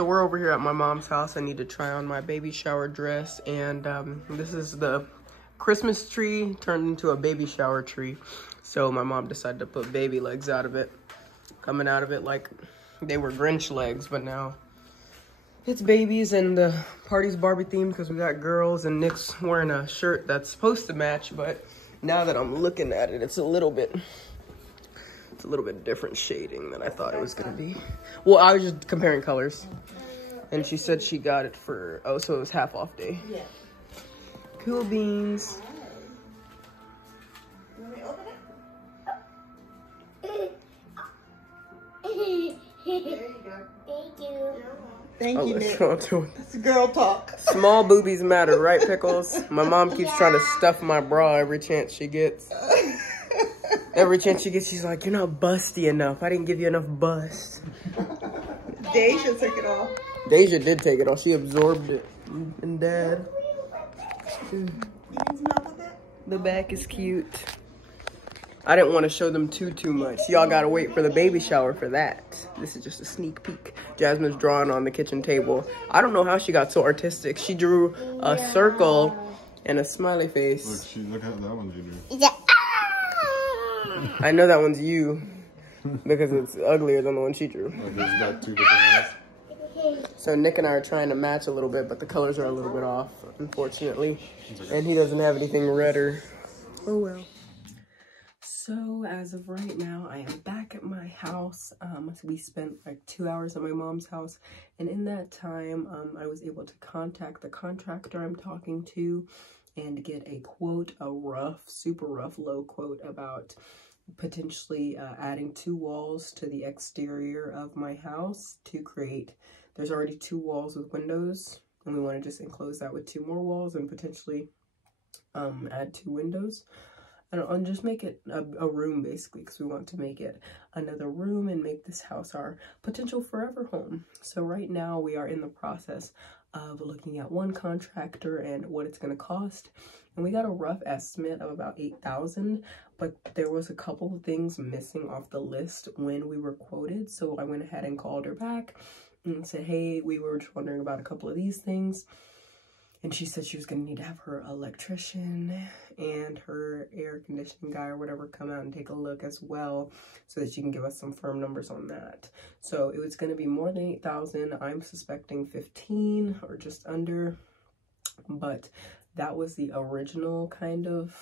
So we're over here at my mom's house. I need to try on my baby shower dress, and this is the Christmas tree turned into a baby shower tree. So my mom decided to put baby legs out of it, coming out of it like they were Grinch legs, but now it's babies, and the party's Barbie themed because we got girls, and Nick's wearing a shirt that's supposed to match, but now that I'm looking at it, it's a little bit different shading than I thought it was gonna be. Well, I was just comparing colors, and she said she got it for, oh, so it was half off day. Yeah. Cool beans. You want me to open it? There you go. Thank you. Thank you, Nick. Oh, That's girl talk. small boobies matter, right, Pickles? My mom keeps trying to stuff my bra every chance she gets. Every chance she gets, she's like, you're not busty enough. I didn't give you enough bust. Deja took it off. Deja did take it off. She absorbed it. And Dad. You can smell with it? The back is cute. I didn't want to show them too much. Y'all gotta wait for the baby shower for that. This is just a sneak peek. Jasmine's drawing on the kitchen table. I don't know how she got so artistic. She drew a circle and a smiley face. Look how that one's you drew. Yeah. I know that one's you because it's uglier than the one she drew. Like it's got two different eyes. So Nick and I are trying to match a little bit, but the colors are a little bit off, unfortunately. And he doesn't have anything redder. Oh well. So as of right now, I am back at my house. We spent like 2 hours at my mom's house, and in that time, I was able to contact the contractor I'm talking to and get a quote, a rough, super rough, low quote about potentially adding 2 walls to the exterior of my house to create, there's already 2 walls with windows, and we want to just enclose that with 2 more walls and potentially add 2 windows. And just make it a room, basically, because we want to make it another room and make this house our potential forever home. So right now we are in the process of looking at one contractor and what it's going to cost. And we got a rough estimate of about $8,000, but there was a couple of things missing off the list when we were quoted. So I went ahead and called her back and said, hey, we were just wondering about a couple of these things. And she said she was going to need to have her electrician and her air conditioning guy or whatever come out and take a look as well, so that she can give us some firm numbers on that. So it was going to be more than 8,000. I'm suspecting 15 or just under, but that was the original kind of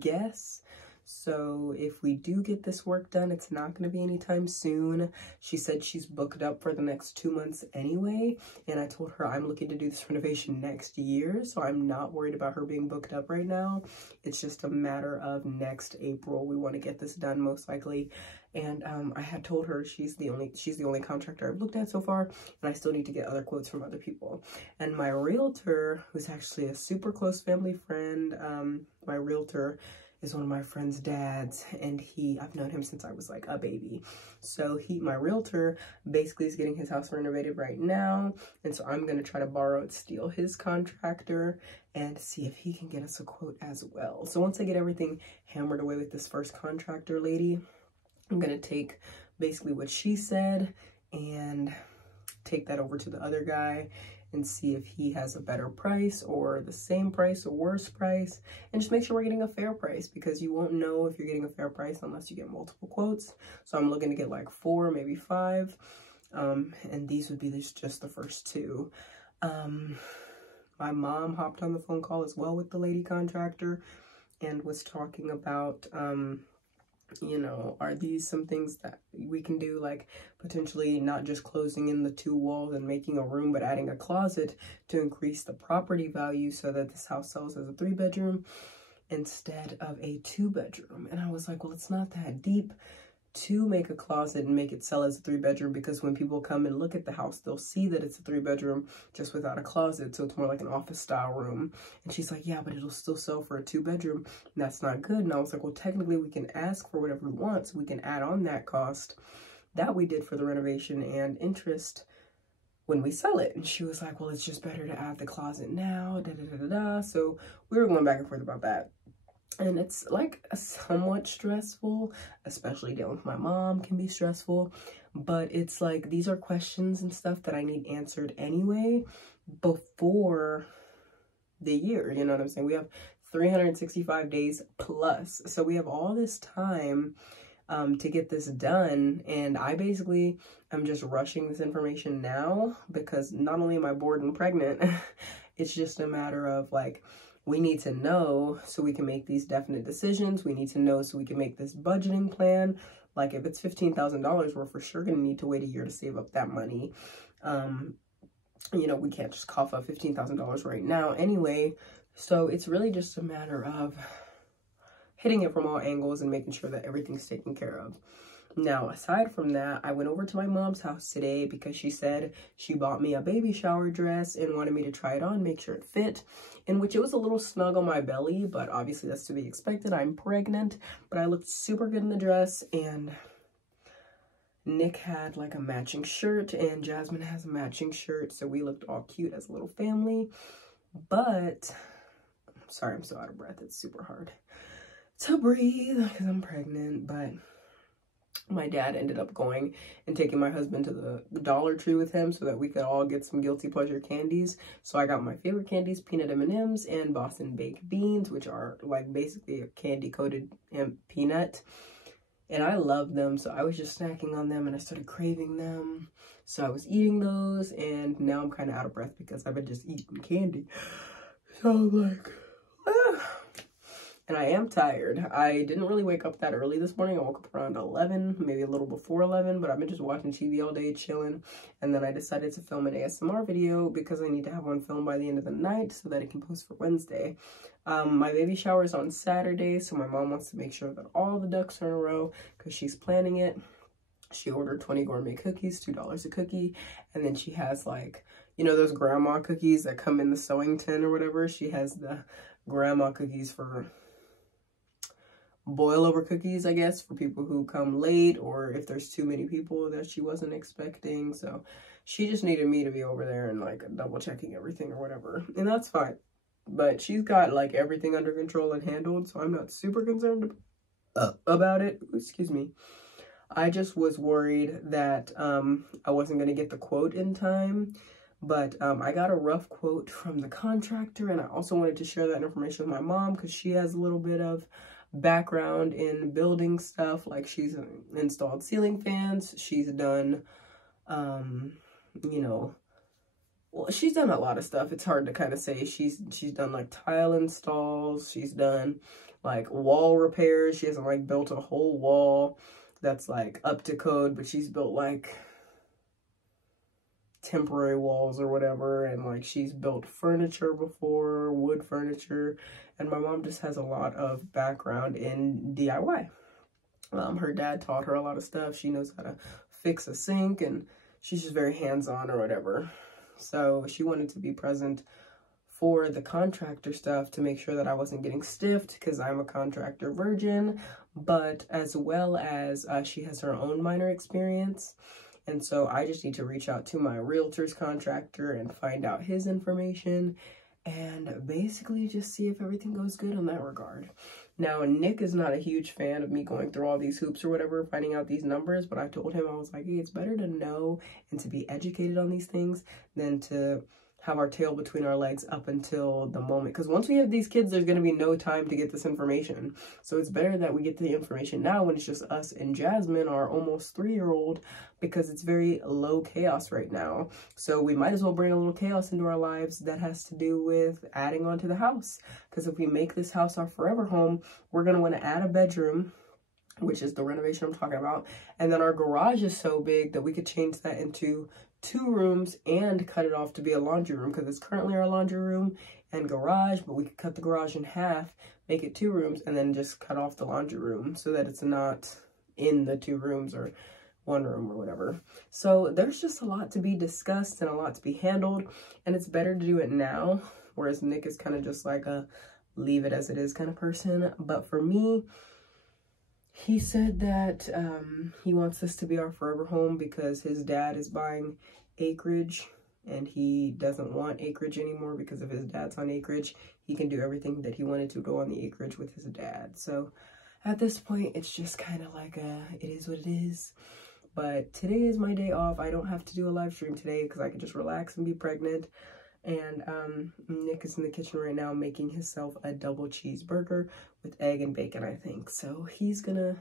guess. So if we do get this work done, it's not going to be anytime soon. She said she's booked up for the next 2 months anyway. And I told her I'm looking to do this renovation next year. So I'm not worried about her being booked up right now. It's just a matter of next April. We want to get this done most likely. And I had told her she's the only contractor I've looked at so far. And I still need to get other quotes from other people. And my realtor, who's actually a super close family friend, my realtor is one of my friend's dads, and I've known him since I was like a baby. So my realtor basically is getting his house renovated right now, and so I'm gonna try to steal his contractor and see if he can get us a quote as well. So once I get everything hammered away with this first contractor lady, I'm gonna take basically what she said and take that over to the other guy and see if he has a better price or the same price or worse price, and just make sure we're getting a fair price, because you won't know if you're getting a fair price unless you get multiple quotes. So I'm looking to get like 4, maybe 5, and these would be just the first 2. My mom hopped on the phone call as well with the lady contractor and was talking about you know, are these some things that we can do, like potentially not just closing in the 2 walls and making a room, but adding a closet to increase the property value so that this house sells as a 3-bedroom instead of a 2-bedroom. And I was like, well, it's not that deep to make a closet and make it sell as a 3-bedroom, because when people come and look at the house, they'll see that it's a 3-bedroom just without a closet, so it's more like an office style room. And she's like, yeah, but it'll still sell for a 2-bedroom, and that's not good. And I was like, well, technically we can ask for whatever we want, so we can add on that cost that we did for the renovation and interest when we sell it. And she was like, well, it's just better to add the closet now, da-da-da-da-da. So we were going back and forth about that. And it's like somewhat stressful, especially dealing with my mom can be stressful, but it's like these are questions and stuff that I need answered anyway before the year, you know what I'm saying? We have 365 days plus, so we have all this time to get this done, and I basically am just rushing this information now because not only am I bored and pregnant, it's just a matter of like, we need to know so we can make these definite decisions. We need to know so we can make this budgeting plan. Like if it's $15,000, we're for sure gonna need to wait a year to save up that money. You know, we can't just cough up $15,000 right now anyway. So it's really just a matter of hitting it from all angles and making sure that everything's taken care of. Now, aside from that, I went over to my mom's house today because she said she bought me a baby shower dress and wanted me to try it on, make sure it fit, in which it was a little snug on my belly, but obviously that's to be expected. I'm pregnant, but I looked super good in the dress, and Nick had like a matching shirt and Jasmine has a matching shirt, so we looked all cute as a little family. But, sorry, I'm so out of breath. It's super hard to breathe because I'm pregnant, but my dad ended up going and taking my husband to the Dollar Tree with him so that we could all get some guilty pleasure candies. So I got my favorite candies, peanut M&Ms and Boston baked beans, which are like basically a candy coated peanut. And I love them, so I was just snacking on them and I started craving them. So I was eating those, and now I'm kind of out of breath because I've been just eating candy. So I'm like, ah. And I am tired. I didn't really wake up that early this morning. I woke up around 11, maybe a little before 11, but I've been just watching TV all day, chilling. And then I decided to film an ASMR video because I need to have one filmed by the end of the night so that it can post for Wednesday. My baby shower is on Saturday, so my mom wants to make sure that all the ducks are in a row because she's planning it. She ordered 20 gourmet cookies, $2 a cookie, and then she has like, you know, those grandma cookies that come in the sewing tin or whatever. She has the grandma cookies for boil over cookies, I guess, for people who come late or if there's too many people that she wasn't expecting. So she just needed me to be over there and like double checking everything or whatever, and that's fine. But she's got like everything under control and handled, so I'm not super concerned about it. Excuse me. I just was worried that I wasn't going to get the quote in time, but I got a rough quote from the contractor, and I also wanted to share that information with my mom because she has a little bit of background in building stuff. Like she's installed ceiling fans, she's done you know, well, she's done a lot of stuff. It's hard to kind of say. She's done like tile installs, she's done like wall repairs. She hasn't like built a whole wall that's like up to code, but she's built like temporary walls or whatever, and like she's built furniture before, wood furniture, and my mom just has a lot of background in DIY. Her dad taught her a lot of stuff. She knows how to fix a sink, and she's just very hands-on or whatever. So she wanted to be present for the contractor stuff to make sure that I wasn't getting stiffed because I'm a contractor virgin, but as well as she has her own minor experience. And so I just need to reach out to my realtor's contractor and find out his information and basically just see if everything goes good in that regard. Now, Nick is not a huge fan of me going through all these hoops or whatever, finding out these numbers, but I told him, I was like, hey, it's better to know and to be educated on these things than to have our tail between our legs up until the moment. Because once we have these kids, there's going to be no time to get this information. So it's better that we get the information now when it's just us and Jasmine, our almost 3-year-old, because it's very low chaos right now. So we might as well bring a little chaos into our lives that has to do with adding on to the house. Because if we make this house our forever home, we're going to want to add a bedroom, which is the renovation I'm talking about. And then our garage is so big that we could change that into 2 rooms and cut it off to be a laundry room, because it's currently our laundry room and garage, but we could cut the garage in half, make it 2 rooms, and then just cut off the laundry room so that it's not in the 2 rooms or 1 room or whatever. So there's just a lot to be discussed and a lot to be handled, and it's better to do it now, whereas Nick is kind of just like a leave it as it is kind of person. But for me, he said that he wants this to be our forever home because his dad is buying acreage and he doesn't want acreage anymore because if his dad's on acreage, he can do everything that he wanted to go on the acreage with his dad. So at this point, it's just kind of like it is what it is. But today is my day off. I don't have to do a live stream today because I can just relax and be pregnant. And Nick is in the kitchen right now making himself a double cheeseburger with egg and bacon, I think. So he's gonna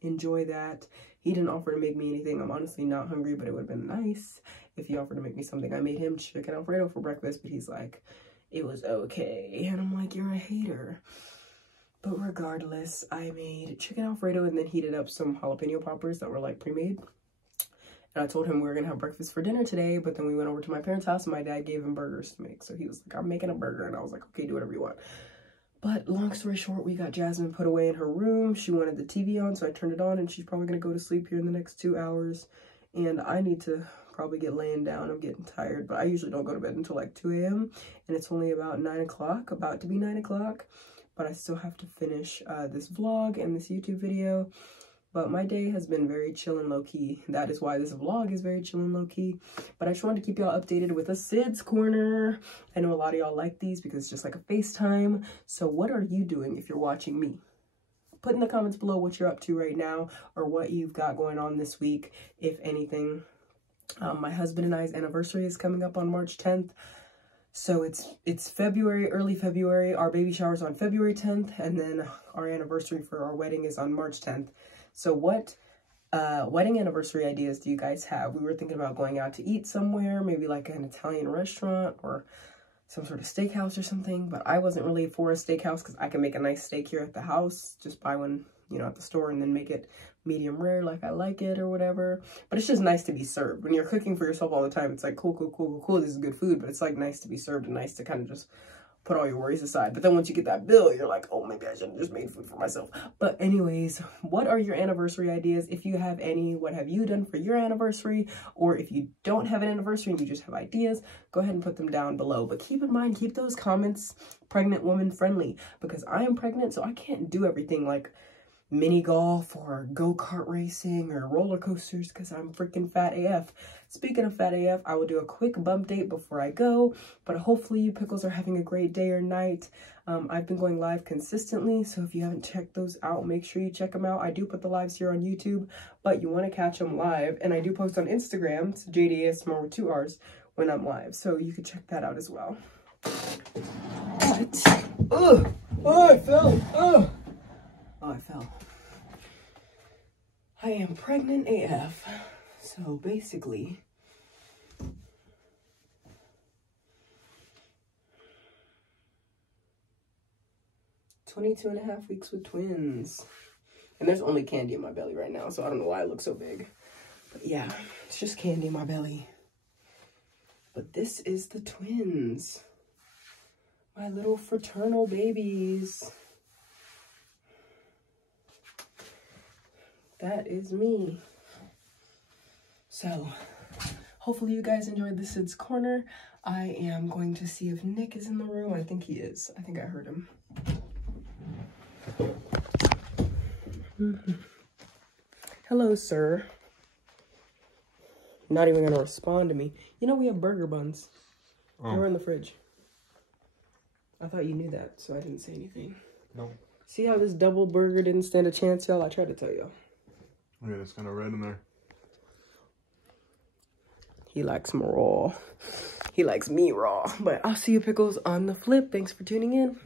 enjoy that. He didn't offer to make me anything. I'm honestly not hungry, but it would have been nice if he offered to make me something. I made him chicken Alfredo for breakfast, but he's like, it was okay. And I'm like, you're a hater. But regardless, I made chicken Alfredo and then heated up some jalapeno poppers that were like pre-made. And I told him we were gonna have breakfast for dinner today, but then we went over to my parents' house and my dad gave him burgers to make. So he was like, I'm making a burger. And I was like, okay, do whatever you want. But long story short, we got Jasmine put away in her room. She wanted the TV on, so I turned it on, and she's probably gonna go to sleep here in the next 2 hours. And I need to probably get laying down. I'm getting tired, but I usually don't go to bed until like 2 a.m. And it's only about 9 o'clock, about to be 9 o'clock. But I still have to finish this vlog and this YouTube video. But my day has been very chill and low-key. That is why this vlog is very chill and low-key. But I just wanted to keep y'all updated with a Sid's Corner. I know a lot of y'all like these because it's just like a FaceTime. So what are you doing if you're watching me? Put in the comments below what you're up to right now or what you've got going on this week, if anything. My husband and I's anniversary is coming up on March 10th. So it's February, early February. Our baby shower's on February 10th. And then our anniversary for our wedding is on March 10th. So what wedding anniversary ideas do you guys have? We were thinking about going out to eat somewhere, maybe like an Italian restaurant or some sort of steakhouse or something. But I wasn't really for a steakhouse because I can make a nice steak here at the house. Just buy one, you know, at the store and then make it medium rare like I like it or whatever. But it's just nice to be served. When you're cooking for yourself all the time, it's like, cool, cool, cool, cool, cool. This is good food. But it's like nice to be served and nice to kind of just put all your worries aside. But then once you get that bill, you're like, oh, maybe I should have just made food for myself. But anyways, what are your anniversary ideas? If you have any, what have you done for your anniversary? Or if you don't have an anniversary and you just have ideas, go ahead and put them down below. But keep in mind, keep those comments pregnant woman friendly, because I am pregnant, so I can't do everything like mini golf or go-kart racing or roller coasters because I'm freaking fat AF. Speaking of fat AF, I will do a quick bump date before I go, but hopefully you pickles are having a great day or night. I've been going live consistently, so if you haven't checked those out, make sure you check them out. I do put the lives here on YouTube, but you want to catch them live, and I do post on Instagram, it's Sjiadyasmr with 2 R's, when I'm live, so you can check that out as well. But, oh, I fell, oh, I fell. I am pregnant AF, so basically, (22.5 weeks with twins. And there's only candy in my belly right now, so I don't know why I look so big. But yeah, it's just candy in my belly. But this is the twins. My little fraternal babies. That is me. So, hopefully you guys enjoyed the Sid's Corner. I am going to see if Nick is in the room. I think he is. I think I heard him. Hello, sir. Not even gonna respond to me. You know we have burger buns. Oh. They're in the fridge. I thought you knew that, so I didn't say anything. No. See how this double burger didn't stand a chance, y'all? I tried to tell y'all. Yeah, it's kind of red in there. He likes them raw. He likes me raw. But I'll see you pickles on the flip. Thanks for tuning in.